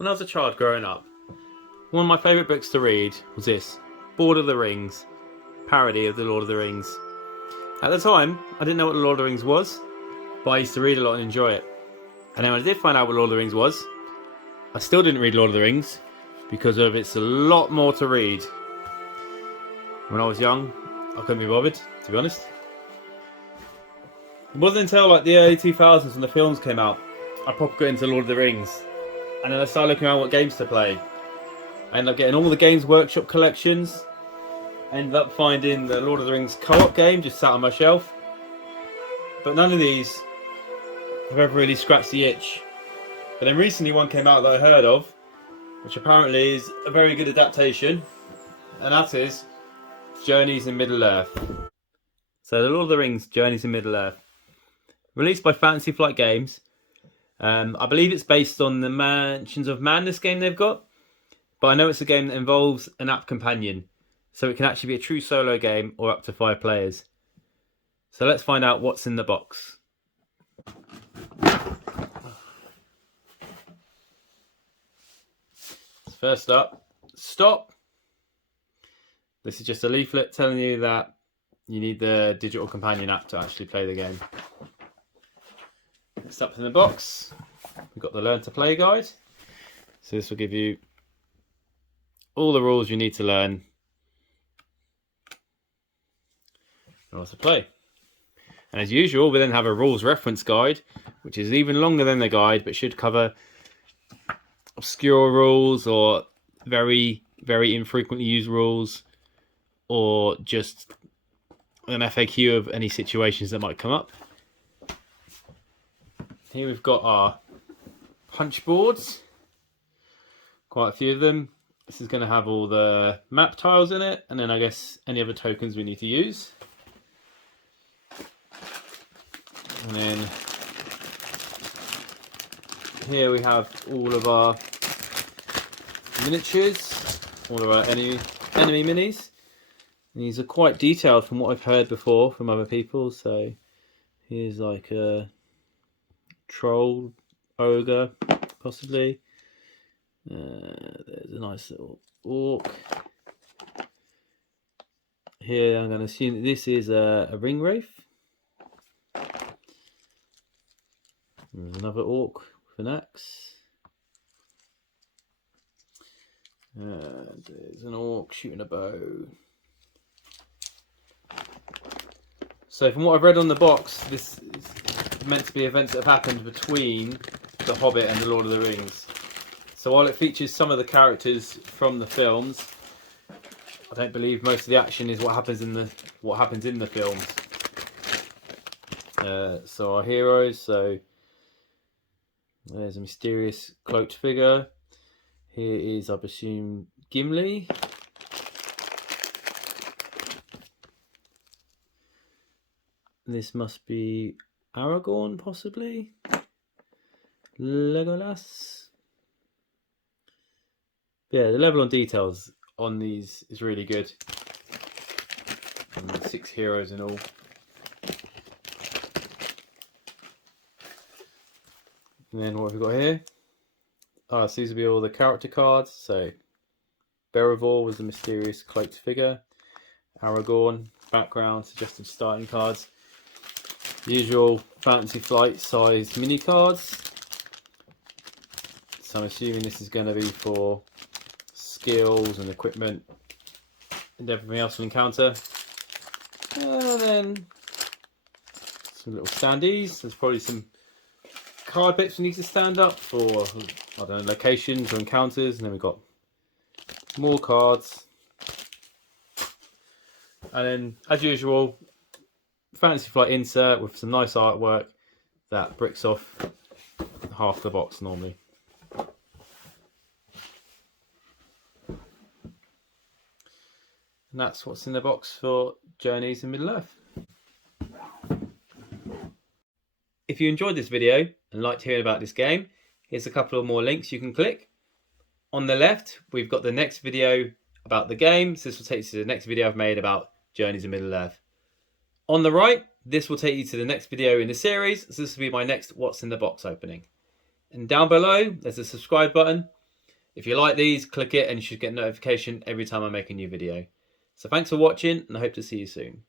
When I was a child growing up, one of my favourite books to read was this, Lord of the Rings, parody of the Lord of the Rings. At the time, I didn't know what the Lord of the Rings was, but I used to read a lot and enjoy it. And then when I did find out what Lord of the Rings was, I still didn't read Lord of the Rings because of it's a lot more to read. When I was young, I couldn't be bothered, to be honest. It wasn't until like the early 2000s when the films came out, I proper got into Lord of the Rings. And then I started looking around what games to play. I ended up getting all the Games Workshop collections. I ended up finding the Lord of the Rings co-op game just sat on my shelf. But none of these have ever really scratched the itch. But then recently one came out that I heard of, which apparently is a very good adaptation. And that is Journeys in Middle-earth. So the Lord of the Rings Journeys in Middle-earth. Released by Fantasy Flight Games. I believe it's based on the Mansions of Madness game they've got. But I know it's a game that involves an app companion. So it can actually be a true solo game or up to 5 players. So let's find out what's in the box. First up, stop. This is just a leaflet telling you that you need the digital companion app to actually play the game. Next up in the box, we've got the Learn to Play guide. So this will give you all the rules you need to learn in order to play. And as usual, we then have a rules reference guide, which is even longer than the guide, but should cover obscure rules or very, very infrequently used rules, or just an FAQ of any situations that might come up. Here we've got our punch boards, quite a few of them. This is going to have all the map tiles in it, and then I guess any other tokens we need to use. And then here we have all of our miniatures, all of our enemy minis. And these are quite detailed from what I've heard before from other people. So here's like a troll, ogre, possibly. There's a nice little orc. Here I'm going to assume that this is a ring wraith. There's another orc with an axe. And there's an orc shooting a bow. So from what I've read on the box, this is meant to be events that have happened between The Hobbit and The Lord of the Rings. So while it features some of the characters from the films, I don't believe most of the action is what happens in the films. So our heroes, so there's a mysterious cloaked figure. Here is, I presume, Gimli. This must be Aragorn, possibly. Legolas. Yeah, the level on details on these is really good. And 6 heroes in all. And then what have we got here? So these will be all the character cards. So Beravor was the mysterious cloaked figure. Aragorn, background, suggested starting cards. Usual Fantasy Flight sized mini cards. So I'm assuming this is going to be for skills and equipment and everything else we encounter. And then some little standees. There's probably some card bits we need to stand up for, I don't know, locations or encounters. And then we've got more cards. And then, as usual, Fantasy Flight insert with some nice artwork that bricks off half the box normally. And that's what's in the box for Journeys in Middle-earth. If you enjoyed this video and liked hearing about this game, here's a couple of more links you can click. On the left, we've got the next video about the game. So this will take you to the next video I've made about Journeys in Middle-earth. On the right, this will take you to the next video in the series. So this will be my next What's in the Box opening. And down below, there's a subscribe button. If you like these, click it and you should get a notification every time I make a new video. So thanks for watching, and I hope to see you soon.